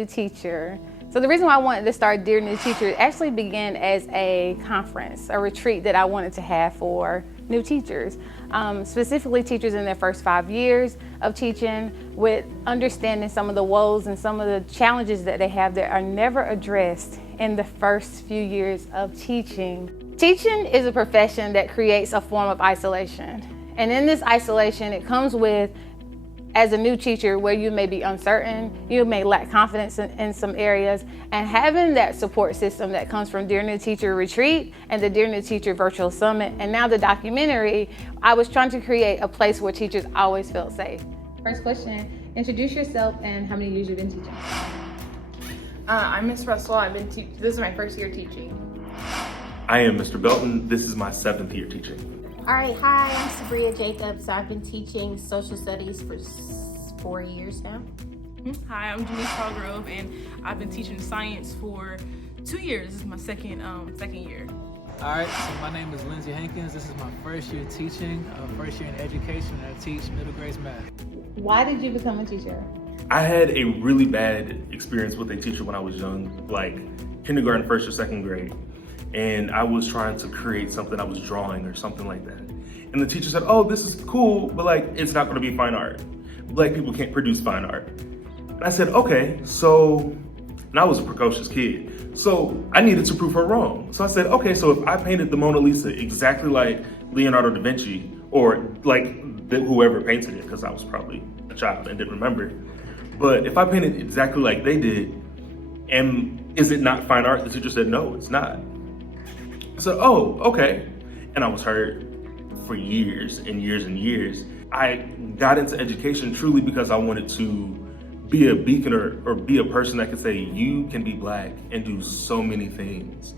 new teacher. So the reason why I wanted to start Dear New Teacher actually began as a conference, a retreat that I wanted to have for new teachers, specifically teachers in their first 5 years of teaching, with understanding some of the woes and some of the challenges that they have that are never addressed in the first few years of teaching. Teaching is a profession that creates a form of isolation. And in this isolation, it comes with, as a new teacher, where you may be uncertain, you may lack confidence in some areas, and having that support system that comes from Dear New Teacher Retreat and the Dear New Teacher Virtual Summit, and now the documentary, I was trying to create a place where teachers always felt safe. First question, introduce yourself and how many years you've been teaching. I'm Miss Russell. This is my first year teaching. I am Mr. Belton. This is my 7th year teaching. All right, hi, I'm Sabria Jacobs. I've been teaching social studies for 4 years now. Hi, I'm Janice Hargrove, and I've been teaching science for 2 years. This is my second year. All right, so my name is Lindsay Hankins. This is my first year teaching, first year in education, and I teach middle grades math. Why did you become a teacher? I had a really bad experience with a teacher when I was young, like kindergarten, 1st or 2nd grade. And I was trying to create something, I was drawing or something like that. And the teacher said, oh, this is cool, but like, it's not gonna be fine art. Black people can't produce fine art. And I said, okay, so, and I was a precocious kid. So I needed to prove her wrong. So I said, okay, so if I painted the Mona Lisa exactly like Leonardo da Vinci, or like whoever painted it, because I was probably a child and didn't remember. But if I painted exactly like they did, and is it not fine art? The teacher said, no, it's not. I said, oh, okay. And I was hurt for years and years and years. I got into education truly because I wanted to be a beacon or be a person that could say, you can be Black and do so many things.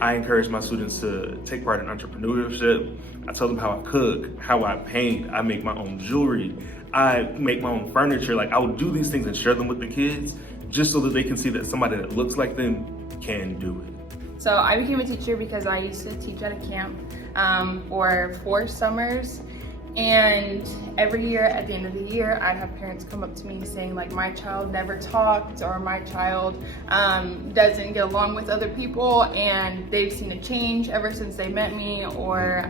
I encourage my students to take part in entrepreneurship. I tell them how I cook, how I paint, I make my own jewelry, I make my own furniture. Like, I would do these things and share them with the kids just so that they can see that somebody that looks like them can do it. So I became a teacher because I used to teach at a camp for 4 summers. And every year at the end of the year, I'd have parents come up to me saying like, my child never talked, or my child doesn't get along with other people, and they've seen a change ever since they met me, or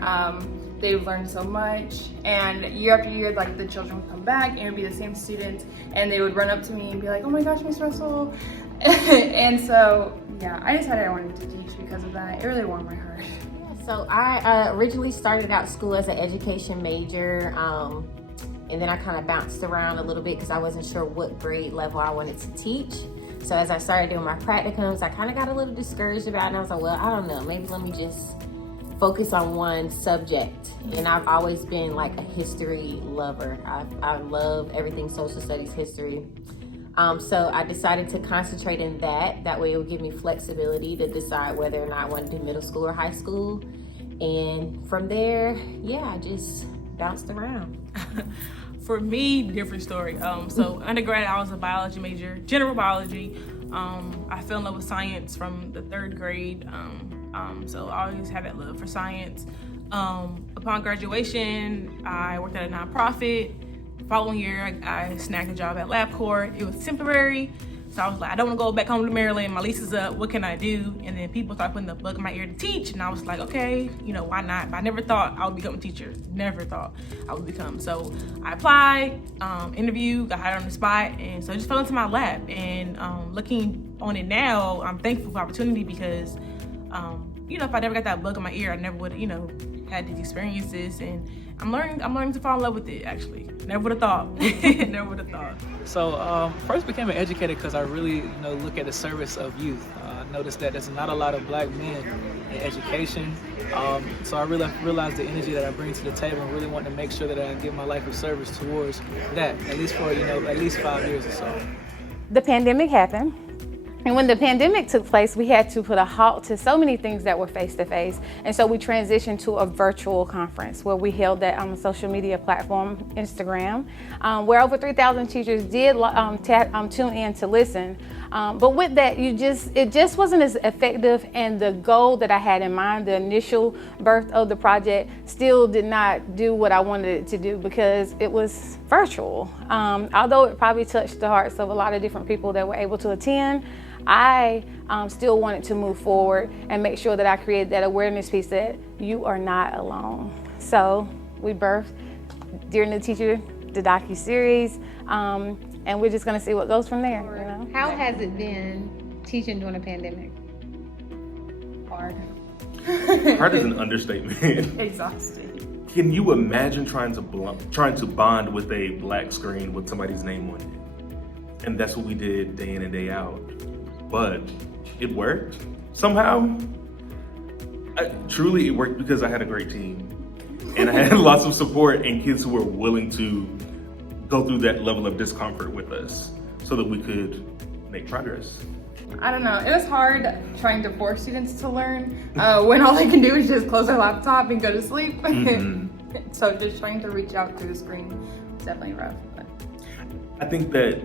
they've learned so much. And year after year, like, the children would come back and it would be the same students, and they would run up to me and be like, oh my gosh, Miss Russell. And so, yeah, I decided I wanted to teach because of that. It really warmed my heart. So I originally started out school as an education major, and then I kind of bounced around a little bit because I wasn't sure what grade level I wanted to teach. So as I started doing my practicums, I kind of got a little discouraged about it, and I was like, well, I don't know, maybe let me just focus on one subject. And I've always been like a history lover. I love everything social studies, history. So I decided to concentrate in that. That way it would give me flexibility to decide whether or not I want to do middle school or high school. And from there, yeah, I just bounced around. For me, different story. So undergrad, I was a biology major, general biology. I fell in love with science from the 3rd grade. So I always had that love for science. Upon graduation, I worked at a nonprofit. Following year, I snagged a job at LabCorp. It was temporary, so I was like, I don't want to go back home to Maryland. My lease is up. What can I do? And then people started putting the bug in my ear to teach, and I was like, okay, you know, why not? But I never thought I would become a teacher. Never thought I would become. So I applied, interviewed, got hired on the spot, and so it just fell into my lap. And looking on it now, I'm thankful for the opportunity because, you know, if I never got that bug in my ear, I never would, you know, had these experiences, and I'm learning to fall in love with it, actually. Never would have thought. Never would have thought. So first became an educator because I really, look at the service of youth. I noticed that there's not a lot of Black men in education. So I realized the energy that I bring to the table and really want to make sure that I give my life of service towards that, at least for, at least 5 years or so. The pandemic happened. And when the pandemic took place, we had to put a halt to so many things that were face-to-face. And so we transitioned to a virtual conference where we held that on the social media platform, Instagram, where over 3,000 teachers did tune in to listen. But with that, it just wasn't as effective, and the goal that I had in mind, the initial birth of the project, still did not do what I wanted it to do because it was virtual. Although it probably touched the hearts of a lot of different people that were able to attend, I still wanted to move forward and make sure that I created that awareness piece that you are not alone. So we birthed Dear New Teacher, the Docu-Series, and we're just gonna see what goes from there. You know? How has it been teaching during a pandemic? Hard. Hard is an understatement. Exhausting. Can you imagine trying to bond with a black screen with somebody's name on it? And that's what we did day in and day out. But it worked somehow. Truly, it worked because I had a great team. And I had lots of support and kids who were willing to go through that level of discomfort with us so that we could make progress. I don't know. It was hard trying to force students to learn when all they can do is just close their laptop and go to sleep. Mm-hmm. So just trying to reach out through the screen is definitely rough. But. I think that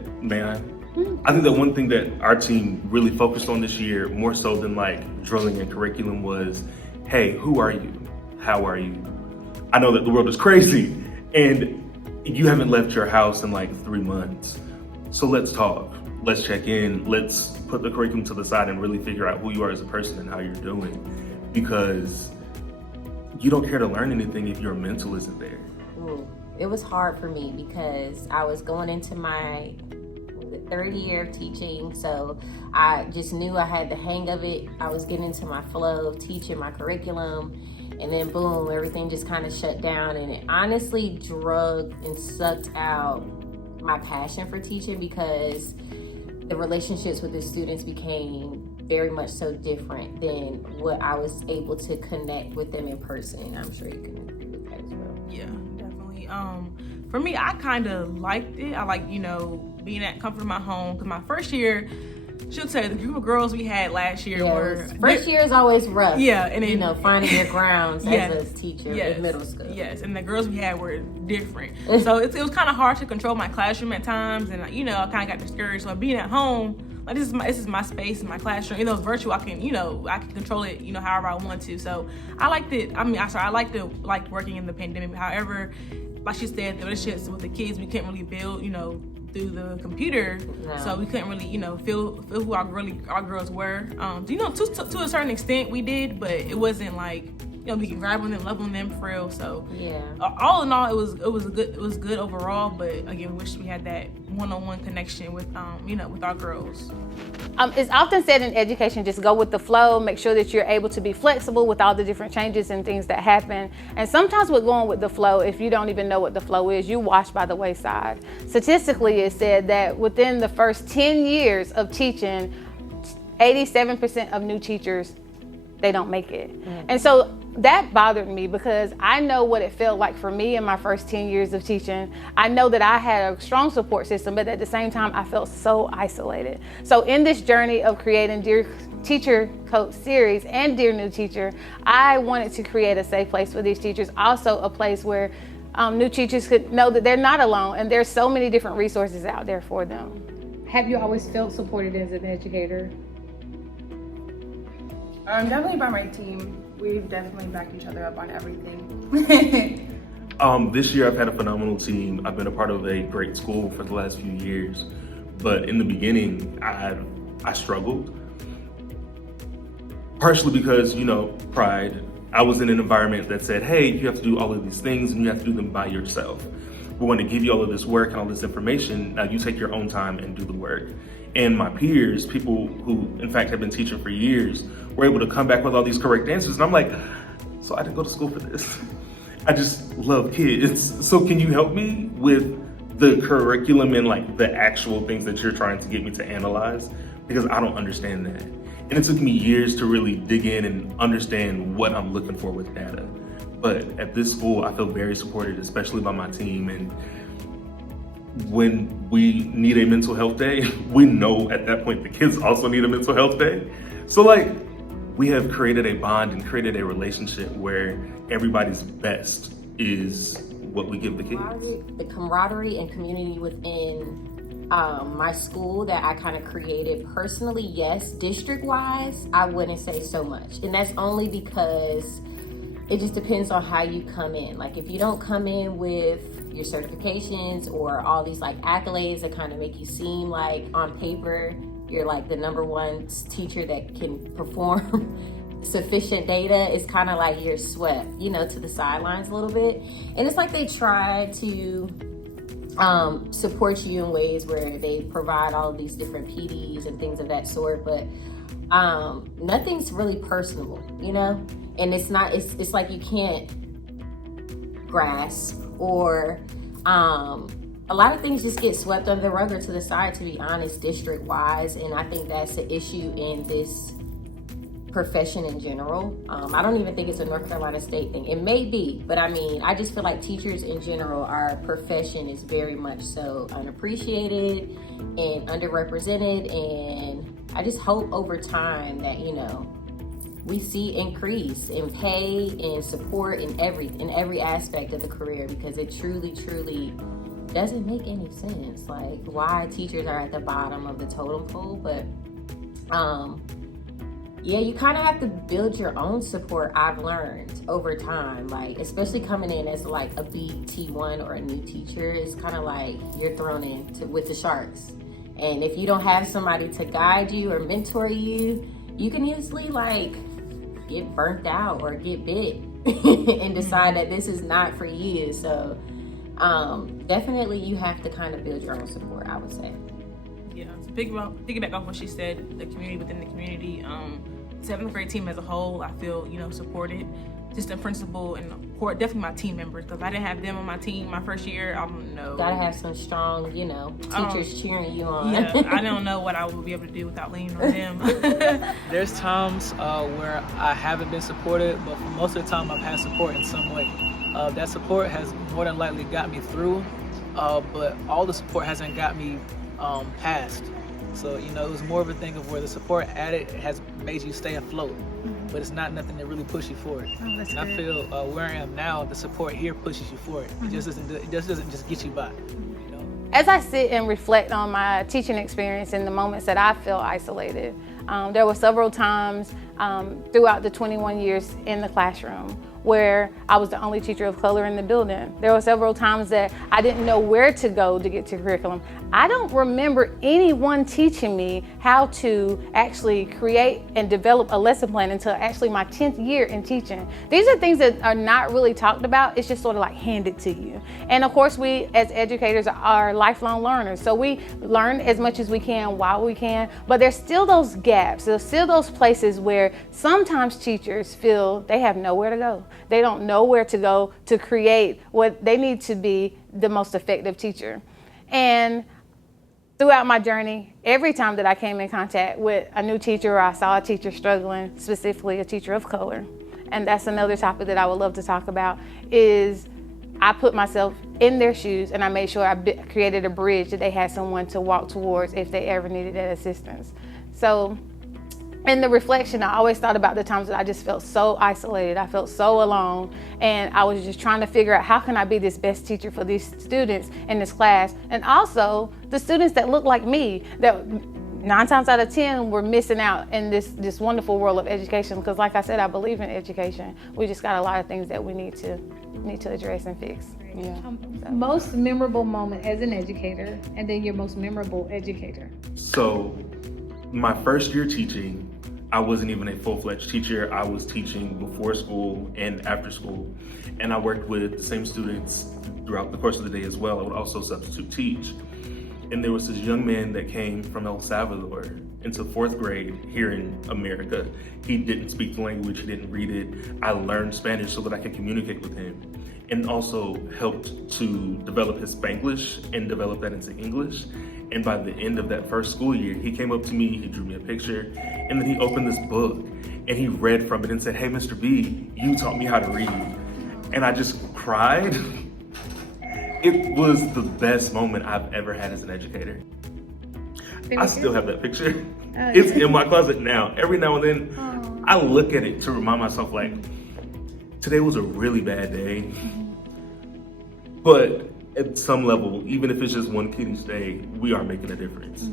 one thing that our team really focused on this year, more so than like drilling and curriculum, was, hey, who are you? How are you? I know that the world is crazy and you haven't left your house in like 3 months. So let's talk, let's check in, let's put the curriculum to the side and really figure out who you are as a person and how you're doing. Because you don't care to learn anything if your mental isn't there. It was hard for me because I was going into my third year of teaching, so I just knew I had the hang of it. I was getting into my flow of teaching my curriculum, and then boom, everything just kind of shut down, and it honestly drugged and sucked out my passion for teaching because the relationships with the students became very much so different than what I was able to connect with them in person. I'm sure you can agree with that as well. Yeah, definitely. For me, I kind of liked it. I like, being at comfort of my home, because my first year, she'll tell you, the group of girls we had last year were... First year is always rough. Yeah, and then... finding your grounds yes, as a teacher in middle school. Yes, and the girls we had were different. So it was kind of hard to control my classroom at times, and, I kind of got discouraged. So being at home, like, this is my space, my classroom. Even though it's virtual, I can, I can control it, however I want to. So I liked it. I like working in the pandemic. However, like she said, the relationships with the kids, we couldn't really build, through the computer. No. So we couldn't really, feel who our girls were. To a certain extent we did, but it wasn't like, we can grab on them, love on them for real. So yeah, all in all, it was good overall. But again, we wish we had that one-on-one connection with with our girls. It's often said in education, just go with the flow, make sure that you're able to be flexible with all the different changes and things that happen. And sometimes with going with the flow, if you don't even know what the flow is, you wash by the wayside. Statistically, it's said that within the first 10 years of teaching, 87% of new teachers, they don't make it. Mm-hmm. And so that bothered me because I know what it felt like for me in my first 10 years of teaching. I know that I had a strong support system, but at the same time, I felt so isolated. So in this journey of creating Dear Teacher Coach series and Dear New Teacher, I wanted to create a safe place for these teachers, also a place where new teachers could know that they're not alone and there's so many different resources out there for them. Have you always felt supported as an educator? Definitely by my team. We've definitely backed each other up on everything. This year I've had a phenomenal team. I've been a part of a great school for the last few years, but in the beginning I struggled. Partially because, pride. I was in an environment that said, hey, you have to do all of these things and you have to do them by yourself. We're going to give you all of this work and all this information. Now you take your own time and do the work. And my peers, people who in fact have been teaching for years, were able to come back with all these correct answers. And I'm like, so I didn't go to school for this. I just love kids. So can you help me with the curriculum and like the actual things that you're trying to get me to analyze? Because I don't understand that. And it took me years to really dig in and understand what I'm looking for with data. But at this school, I feel very supported, especially by my team. And when we need a mental health day, we know at that point the kids also need a mental health day. So like, we have created a bond and created a relationship where everybody's best is what we give the kids. The camaraderie and community within My school that I kind of created personally, yes. District-wise, I wouldn't say so much. And that's only because it just depends on how you come in. Like, if you don't come in with your certifications or all these like accolades that kind of make you seem like on paper you're like the #1 teacher that can perform sufficient data, it's kind of like you're swept, you know, to the sidelines a little bit. And it's like they try to support you in ways where they provide all of these different PDs and things of that sort, but nothing's really personable, you know? And it's not, it's like you can't grasp, or a lot of things just get swept under the rug or to the side, to be honest, district wise. And I think that's an issue in this profession in general. I don't even think it's a North Carolina State thing. It may be, but I mean, I just feel like teachers in general, our profession is very much so unappreciated and underrepresented. And I just hope over time that, you know, we see increase in pay and support in every aspect of the career, because it truly doesn't make any sense, like why teachers are at the bottom of the totem pole. But yeah, you kind of have to build your own support, I've learned over time, like especially coming in as like a BT1 or a new teacher. It's kind of like you're thrown in with the sharks, and if you don't have somebody to guide you or mentor you, you can easily like get burnt out or get bit and decide that this is not for you. So definitely you have to kind of build your own support, I would say. Yeah, to piggyback off what she said, the community within the community, 7th grade team as a whole, I feel, you know, supported. Just the principal and definitely my team members, because if I didn't have them on my team my first year, I don't know. Gotta have some strong, you know, teachers cheering you on. Yeah, I don't know what I would be able to do without leaning on them. There's times where I haven't been supported, but for most of the time I've had support in some way. That support has more than likely got me through, but all the support hasn't got me past. So, you know, it was more of a thing of where the support added has made you stay afloat, but it's not nothing that really push you forward. Oh, that's and good. I feel where I am now, the support here pushes you forward. It just doesn't just get you by. You know? As I sit and reflect on my teaching experience and the moments that I feel isolated, there were several times throughout the 21 years in the classroom where I was the only teacher of color in the building. There were several times that I didn't know where to go to get to curriculum. I don't remember anyone teaching me how to actually create and develop a lesson plan until actually my 10th year in teaching. These are things that are not really talked about. It's just sort of like handed to you. And of course, we as educators are lifelong learners. So we learn as much as we can while we can, but there's still those gaps. There's still those places where sometimes teachers feel they have nowhere to go. They don't know where to go to create what they need to be the most effective teacher. And throughout my journey, every time that I came in contact with a new teacher or I saw a teacher struggling, specifically a teacher of color, and that's another topic that I would love to talk about, is I put myself in their shoes and I made sure I created a bridge that they had someone to walk towards if they ever needed that assistance. So in the reflection, I always thought about the times that I just felt so isolated. I felt so alone, and I was just trying to figure out how can I be this best teacher for these students in this class, and also the students that look like me, that 9 times out of 10 were missing out in this wonderful world of education. Because like I said, I believe in education. We just got a lot of things that we need to address and fix. Yeah. Most memorable moment as an educator, and then your most memorable educator. So my first year teaching, I wasn't even a full-fledged teacher. I was teaching before school and after school, and I worked with the same students throughout the course of the day as well. I would also substitute teach. And there was this young man that came from El Salvador into 4th grade here in America. He didn't speak the language, he didn't read it. I learned Spanish so that I could communicate with him, and also helped to develop his Spanglish and develop that into English. And by the end of that first school year, he came up to me, he drew me a picture, and then he opened this book and he read from it and said, "Hey, Mr. B, you taught me how to read." And I just cried. It was the best moment I've ever had as an educator. I still have that picture. It's in my closet now. Every now and then, I look at it to remind myself, like, today was a really bad day, but at some level, even if it's just one kid each day, we are making a difference.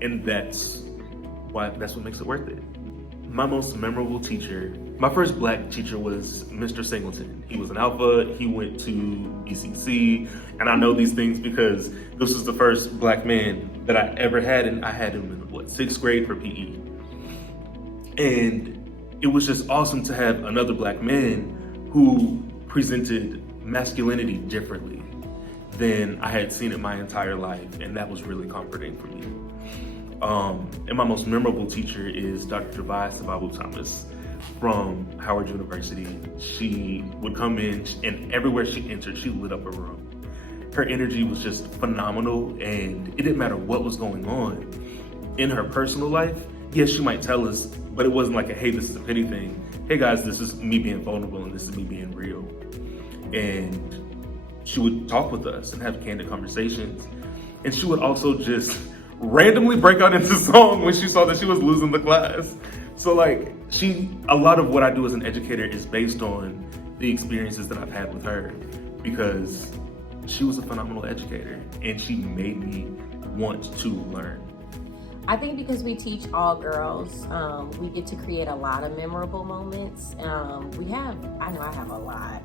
And that's what makes it worth it. My most memorable teacher, my first black teacher was Mr. Singleton. He was an Alpha, he went to BCC, and I know these things because this was the first black man that I ever had, and I had him in, 6th grade for PE. And it was just awesome to have another black man who presented masculinity differently than I had seen it my entire life, and that was really comforting for me. And my most memorable teacher is Dr. Device Babu Thomas from Howard University. She would come in, and everywhere she entered, she lit up a room. Her energy was just phenomenal, and it didn't matter what was going on in her personal life. Yes, she might tell us, but it wasn't like a, hey, this is a pity thing. Hey guys, this is me being vulnerable and this is me being real. And she would talk with us and have candid conversations. And she would also just randomly break out into song when she saw that she was losing the class. So like, a lot of what I do as an educator is based on the experiences that I've had with her, because she was a phenomenal educator and she made me want to learn. I think because we teach all girls, we get to create a lot of memorable moments. I know I have a lot.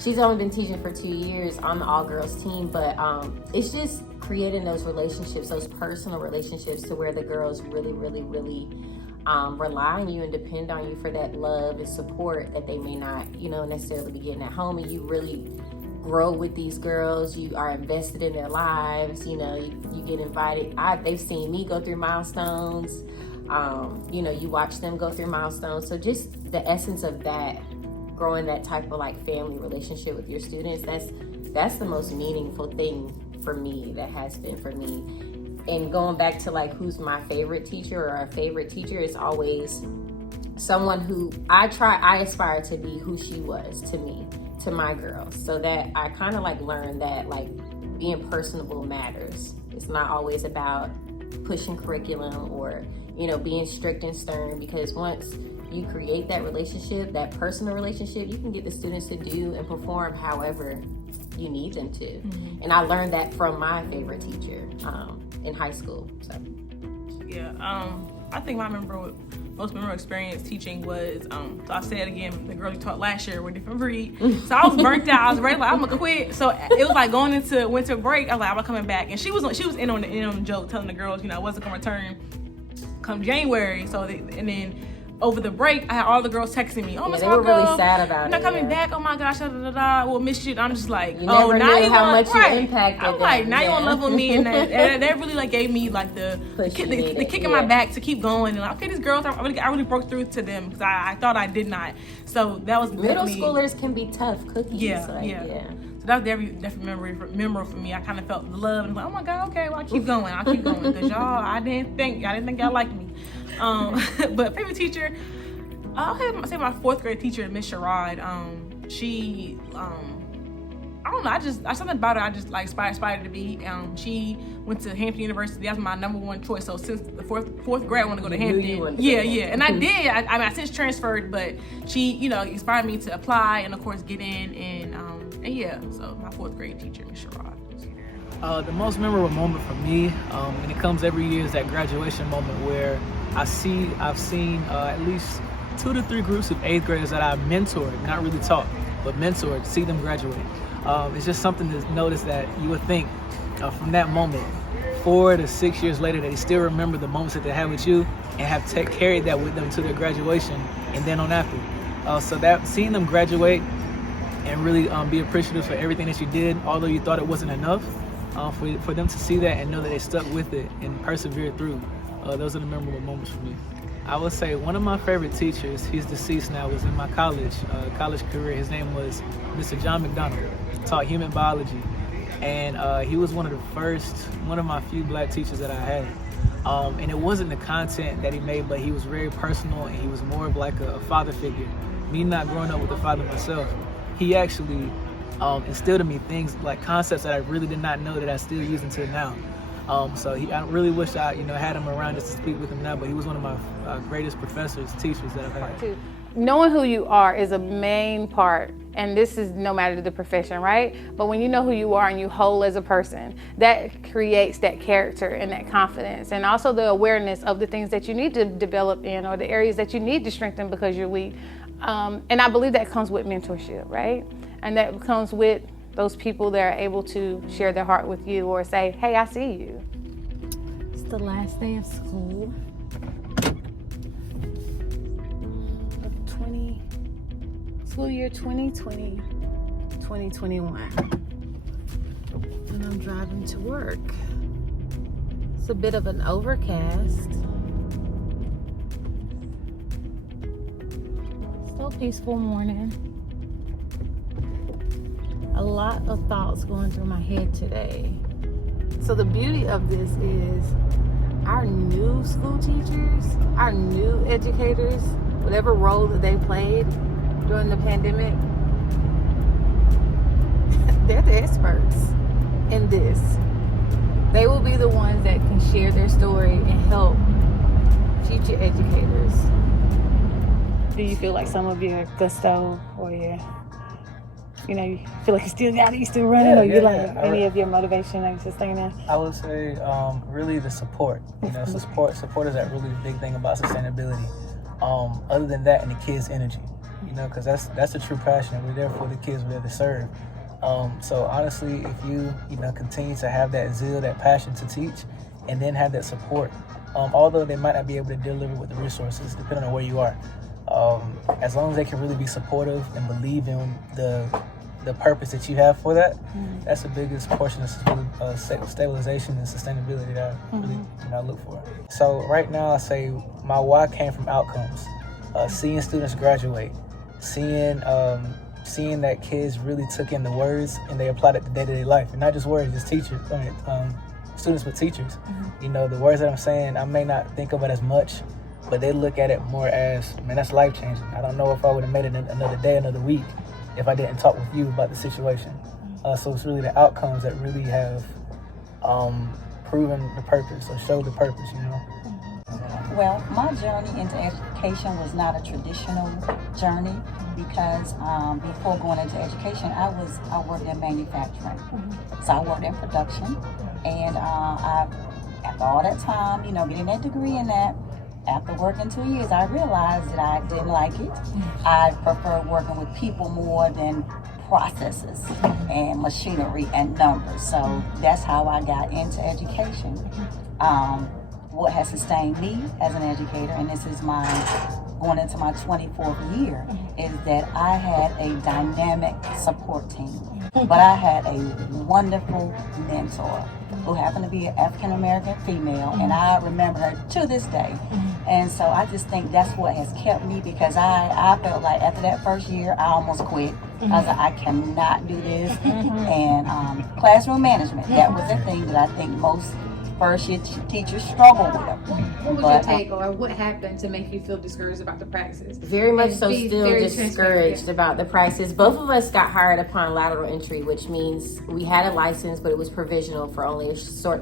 She's only been teaching for 2 years on the all-girls team, but it's just creating those relationships, those personal relationships, to where the girls really, really, really rely on you and depend on you for that love and support that they may not, necessarily be getting at home. And you really grow with these girls. You are invested in their lives. You get invited. They've seen me go through milestones. You watch them go through milestones. So just the essence of that, growing that type of like family relationship with your students, that's the most meaningful thing for me, that has been for me. And going back to like who's my favorite teacher or a favorite teacher, is always someone who I aspire to be who she was to me, to my girls, so that I kind of like learned that like being personable matters. It's not always about pushing curriculum or being strict and stern, because once you create that relationship, that personal relationship, you can get the students to do and perform however you need them to. Mm-hmm. And I learned that from my favorite teacher in high school. So yeah, I think my most memorable experience teaching was, so I said again, the girls we taught last year were different breed. So I was burnt out. I was ready, like, I'm gonna quit. So it was like going into winter break. I was like, I'm coming back, and she was in on the joke, telling the girls, I wasn't gonna return come January. So and then over the break, I had all the girls texting me, "Oh my God, they were really sad about it. You're not coming back. Oh my gosh, we'll miss you." I'm just like, you never knew how much you impacted I'm like, now you on level with me, and that really like gave me like the kick in my back to keep going. And like, okay, these girls, I really broke through to them, because I thought I did not. So that was middle schoolers can be tough cookies. Yeah. So that was definitely memorable for me. I kind of felt the love, and like, oh my God, okay, well I'll keep going, because y'all, I didn't think y'all liked me. But favorite teacher, I'll say my 4th grade teacher, Miss Sherrod. She, I don't know, something about her I just like aspired to be. She went to Hampton University. That was my #1 choice. So since the fourth grade, I want to go to Hampton. Yeah, and I did. I since transferred, but she, inspired me to apply and of course get in, and yeah. So my 4th grade teacher, Miss Sherrod. The most memorable moment for me, and it comes every year, is that graduation moment where I've seen at least 2 to 3 groups of 8th graders that I've mentored, not really taught, but mentored, see them graduate. It's just something to notice, that you would think from that moment, 4 to 6 years later, that they still remember the moments that they had with you and have carried that with them to their graduation and then on after. So that seeing them graduate and really be appreciative for everything that you did, although you thought it wasn't enough, for them to see that and know that they stuck with it and persevered through. Those are the memorable moments for me. I would say one of my favorite teachers, he's deceased now, was in my college career. His name was Mr. John McDonald. Taught human biology. And he was one of my few black teachers that I had. And it wasn't the content that he made, but he was very personal, and he was more of like a father figure. Me not growing up with a father myself, he actually instilled in me things like concepts that I really did not know that I still use until now. So I really wish I had him around just to speak with him now, but he was one of my greatest professors, teachers that I've had. knowing who you are is a main part, and this is no matter the profession, right? But when you know who you are and you whole as a person, that creates that character and that confidence, and also the awareness of the things that you need to develop in, or the areas that you need to strengthen because you're weak. And I believe that comes with mentorship, right? And that comes with those people that are able to share their heart with you or say, hey, I see you. It's the last day of school. School year 2020, 2021. And I'm driving to work. It's a bit of an overcast. Still peaceful morning. A lot of thoughts going through my head today. So the beauty of this is our new school teachers, our new educators, whatever role that they played during the pandemic, they're the experts in this. They will be the ones that can share their story and help future educators. Do you feel like some of your gusto or your, you feel like you still got it, you still running, or you any of your motivation that you're sustaining? I would say really the support. So support is that really big thing about sustainability. Other than that, and the kids' energy. Because that's a true passion. We're there for the kids. We're there to serve. So honestly, if you continue to have that zeal, that passion to teach, and then have that support, although they might not be able to deliver with the resources, depending on where you are, as long as they can really be supportive and believe in the purpose that you have for that, that's the biggest portion of stabilization and sustainability that I really look for. So right now, I say my why came from outcomes. Seeing students graduate, seeing that kids really took in the words and they applied it to day-to-day life, and not just words, just teachers. Students with teachers. The words that I'm saying, I may not think of it as much, but they look at it more as, man, that's life-changing. I don't know if I would have made it another day, another week, if I didn't talk with you about the situation. So it's really the outcomes that really have proven the purpose or showed the purpose. Well, my journey into education was not a traditional journey because before going into education, I worked in manufacturing. So I worked in production, and after all that time, getting that degree in that, after working 2 years, I realized that I didn't like it. I prefer working with people more than processes and machinery and numbers. So that's how I got into education. What has sustained me as an educator, and this is going into my 24th year, is that I had a dynamic support team. But I had a wonderful mentor who happened to be an African-American female, and I remember her to this day. And so I just think that's what has kept me, because I felt like after that first year, I almost quit. I was like, I cannot do this. And classroom management, that was the thing that I think most first-year teachers struggle with. What was your take, or what happened to make you feel discouraged about the praxis? Very much so, still discouraged about the praxis. Both of us got hired upon lateral entry, which means we had a license, but it was provisional for only a short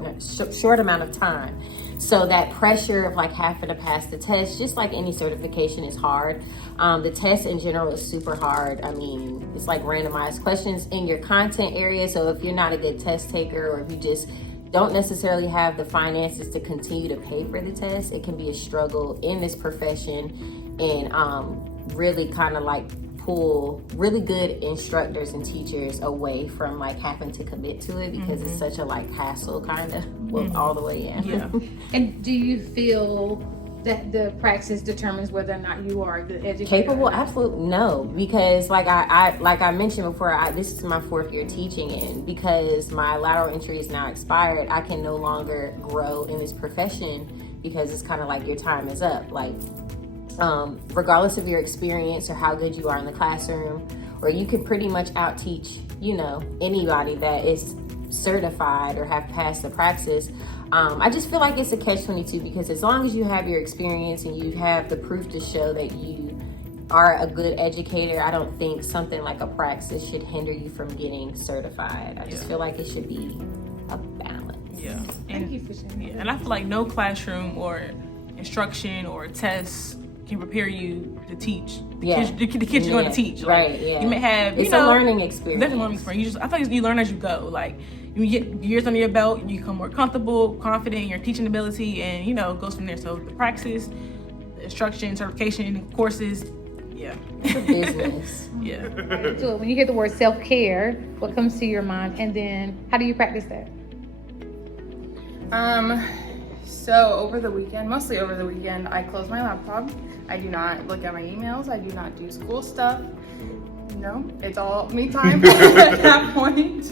amount of time. So that pressure of having to pass the test, just like any certification, is hard. The test in general is super hard. I mean, it's like randomized questions in your content area. So if you're not a good test taker, or if you just don't necessarily have the finances to continue to pay for the test, it can be a struggle in this profession, and really kind of pull really good instructors and teachers away from having to commit to it, because it's such a hassle kind of all the way in. Yeah. And do you feel that the praxis determines whether or not you are a good educator? Capable? Absolutely no, because like I mentioned before, this is my 4th year teaching, and because my lateral entry is now expired, I can no longer grow in this profession, because it's kind of your time is up. Regardless of your experience or how good you are in the classroom, or you can pretty much out teach anybody that is certified or have passed the praxis. I just feel like it's a catch-22, because as long as you have your experience and you have the proof to show that you are a good educator, I don't think something like a praxis should hinder you from getting certified. I just feel like it should be a balance. Yeah. Thank you for sharing. Yeah, and I feel like no classroom or instruction or tests can prepare you to teach the Yeah. kids you're going to teach. Like, Right, yeah. You may have, It's a learning experience. Definitely learning experience. I think you learn as you go. Like, you get years under your belt, you become more comfortable, confident in your teaching ability, and, it goes from there. So the praxis, the instruction, certification, courses, yeah. It's a business. Yeah. So when you hear the word self-care, what comes to your mind? And then how do you practice that? So over the weekend, mostly over the weekend, I close my laptop. I do not look at my emails. I do not do school stuff. No, it's all me time at that point.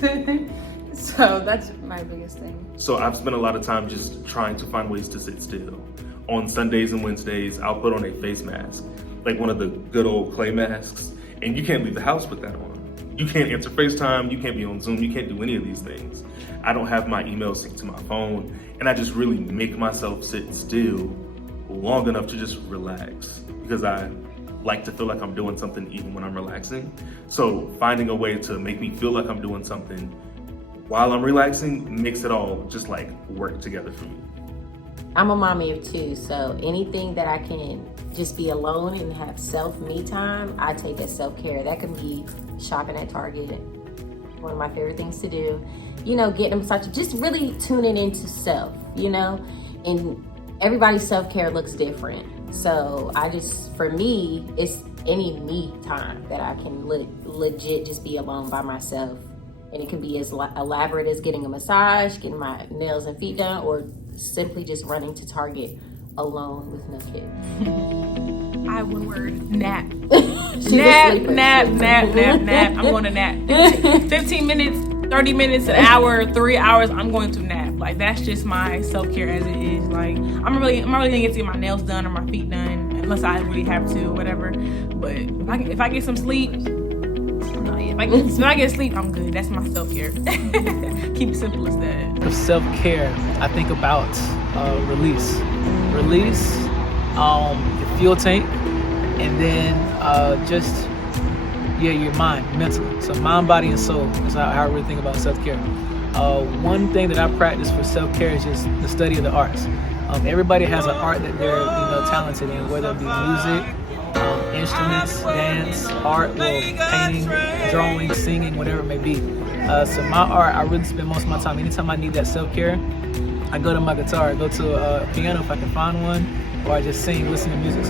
So that's my biggest thing. So I've spent a lot of time just trying to find ways to sit still. On Sundays and Wednesdays, I'll put on a face mask, like one of the good old clay masks, and you can't leave the house with that on. You can't answer FaceTime, you can't be on Zoom, you can't do any of these things. I don't have my email synced to my phone, and I just really make myself sit still long enough to just relax, because I like to feel like I'm doing something even when I'm relaxing. So finding a way to make me feel like I'm doing something while I'm relaxing makes it all just like work together for me. I'm a mommy of 2, so anything that I can just be alone and have me time, I take as self-care. That can be shopping at Target, one of my favorite things to do. Getting a massage, just really tuning into self, and everybody's self-care looks different. So for me, it's any me time that I can legit just be alone by myself. And it can be as elaborate as getting a massage, getting my nails and feet done, or simply just running to Target alone with no kids. I have one word, nap. She's a nap. sleeper. I'm going to nap. 15 minutes, 30 minutes, an hour, 3 hours, I'm going to nap. Like, that's just my self-care as it is. Like, I'm not really gonna get to get my nails done or my feet done unless I really have to or whatever. But if I get some sleep, if I get sleep, I'm good. That's my self-care. Keep it simple as that. For self-care, I think about release, your fuel tank, and then your mind, mentally. So mind, body, and soul is how I really think about self-care. One thing that I practice for self-care is just the study of the arts. Everybody has an art that they're talented in, whether it be music, instruments, dance, art, painting, drawing, singing, whatever it may be. So my art, I really spend most of my time. Anytime I need that self-care, I go to my guitar, I go to a piano if I can find one, or I just sing, listen to music,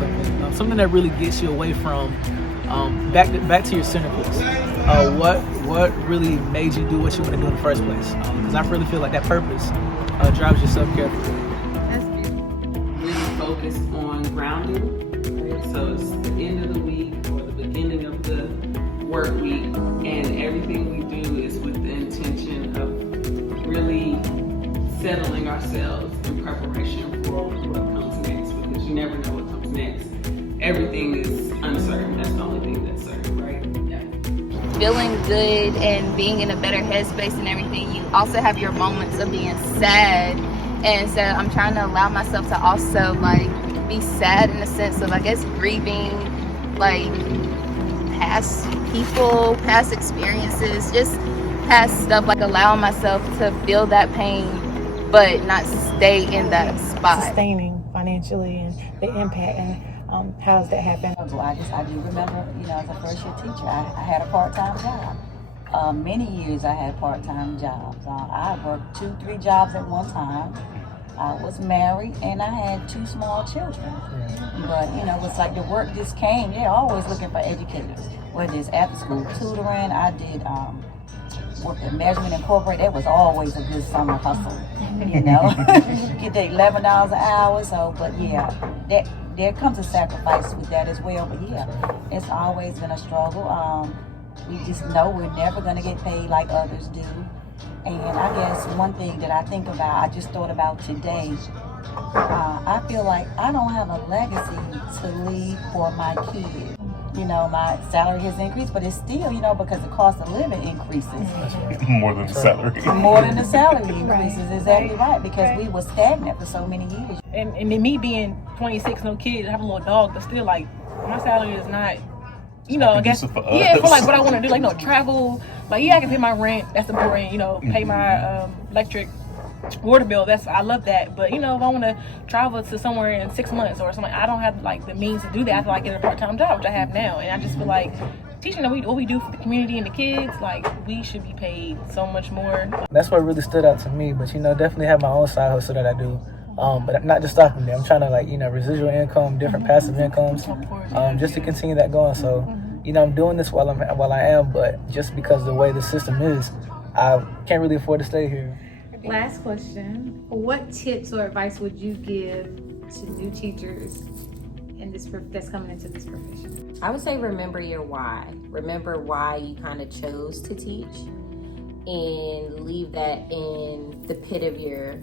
something that really gets you away from back to your center place. What really made you do what you want to do in the first place? Because I really feel like that purpose drives your self-care. Really focus on grounding. So it's the end of the week or the beginning of the work week, and everything we do is with the intention of really settling ourselves in preparation for what comes next, because you never know what comes next. Everything is uncertain. That's the only thing that's certain, right? Yeah. Feeling good and being in a better headspace and everything, you also have your moments of being sad. And so I'm trying to allow myself to also be sad in the sense of, I guess, grieving past people, past experiences, just past stuff, allowing myself to feel that pain but not stay in that spot. Sustaining financially and the impact, and how does that happen? I do remember, as a first year teacher, I had a part-time job. Many years I had part-time jobs. I worked 2-3 jobs at one time. I was married and I had 2 small children. But, it's like the work just came. They're always looking for educators. Whether it's after school tutoring, I did work at Measurement Incorporated. That was always a good summer hustle, Get the $11 an hour. So, but yeah, there comes a sacrifice with that as well. But yeah, it's always been a struggle. We just know we're never going to get paid like others do. And I guess one thing that I think about, I just thought about today, I feel like I don't have a legacy to leave for my kids. My salary has increased, but it's still, because the cost of living increases. More than the salary. More than the salary increases, exactly right, because we were stagnant for so many years. And me being 26, no kids, having a little dog, but still, my salary is not, I guess, for what I want to do, travel. I can pay my rent, that's important, pay my electric, water bill. I love that. But if I want to travel to somewhere in 6 months or something, I don't have like the means to do that. I have to like get a part-time job, which I have now, and I just feel like teaching what we do for the community and the kids, like we should be paid so much more. That's what really stood out to me. But definitely have my own side hustle that I do. But not just stopping there. I'm trying to residual income, different passive incomes, just to continue that going. So I'm doing this while I am, but just because of the way the system is, I can't really afford to stay here. Last question. What tips or advice would you give to new teachers that's coming into this profession? I would say remember your why. Remember why you kind of chose to teach, and leave that in the pit of your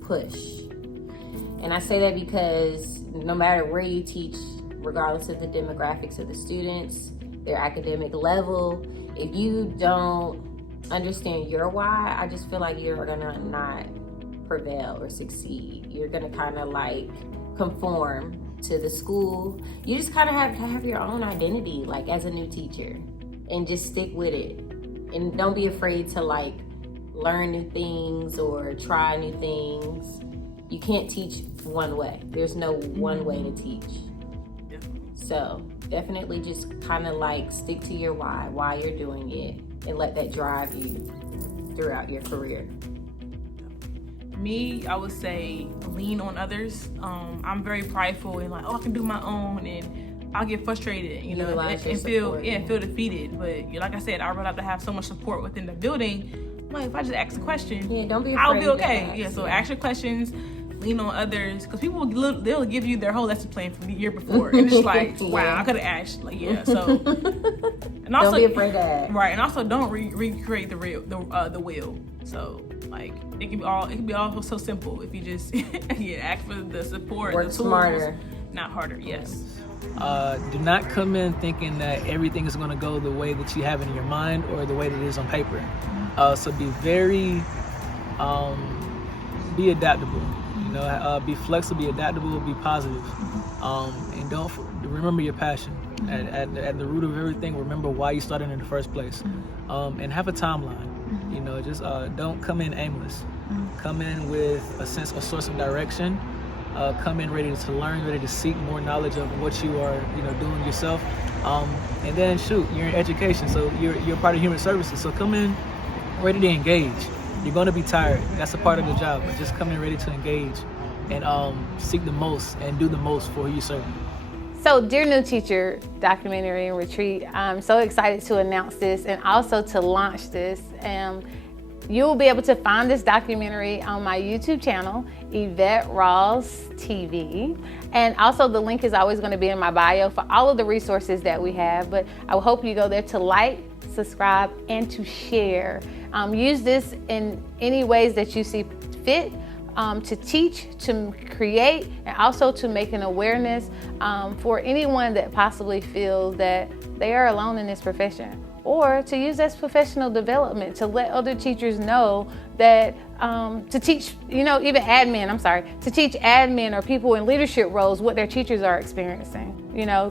push. And I say that because no matter where you teach, regardless of the demographics of the students, their academic level, if you don't understand your why, I just feel like you're gonna not prevail or succeed. You're gonna kind of like conform to the school. You just kind of have to have your own identity, like as a new teacher, and just stick with it. And don't be afraid to like learn new things or try new things. You can't teach one way. There's no one way to teach. So definitely just kind of like stick to your why you're doing it, and let that drive you throughout your career. Me, I would say lean on others. I'm very prideful and like, I can do my own, and I'll get frustrated, and feel defeated. But like I said, I'd rather have to have so much support within the building. Like if I just ask a question, don't be afraid. I'll be okay. So ask your questions. Lean on others, because people they'll give you their whole lesson plan from the year before, and it's like, wow, I could have asked, So, and also don't be afraid to ask. Right, and also don't recreate the wheel. So, like it can be all so simple if you just ask for the support, work the tools, smarter, not harder. Yes. Do not come in thinking that everything is going to go the way that you have it in your mind or the way that it is on paper. So be very, be adaptable. Be flexible, be adaptable, be positive, and don't remember your passion. At the root of everything, remember why you started in the first place, and have a timeline. Just don't come in aimless. Come in with a source of direction. Come in ready to learn, ready to seek more knowledge of what you are, doing yourself. And then you're in education, so you're part of human services. So come in ready to engage. You're going to be tired. That's a part of the job. But just come in ready to engage and seek the most and do the most for who you serve. So, Dear New Teacher documentary and retreat, I'm so excited to announce this and also to launch this. You'll be able to find this documentary on my YouTube channel, Everette Rawls TV. And also the link is always going to be in my bio for all of the resources that we have. But I hope you go there to like, subscribe, and to share. Use this in any ways that you see fit, to teach, to create, and also to make an awareness for anyone that possibly feels that they are alone in this profession, or to use as professional development to let other teachers know that to teach, even to teach admin or people in leadership roles what their teachers are experiencing.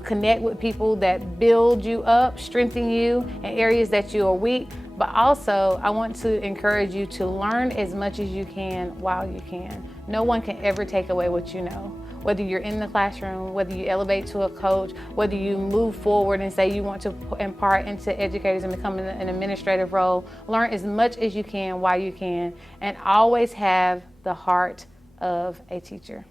Connect with people that build you up, strengthen you in areas that you are weak. But also, I want to encourage you to learn as much as you can while you can. No one can ever take away what you know. Whether you're in the classroom, whether you elevate to a coach, whether you move forward and say you want to impart into educators and become an administrative role, learn as much as you can while you can, and always have the heart of a teacher.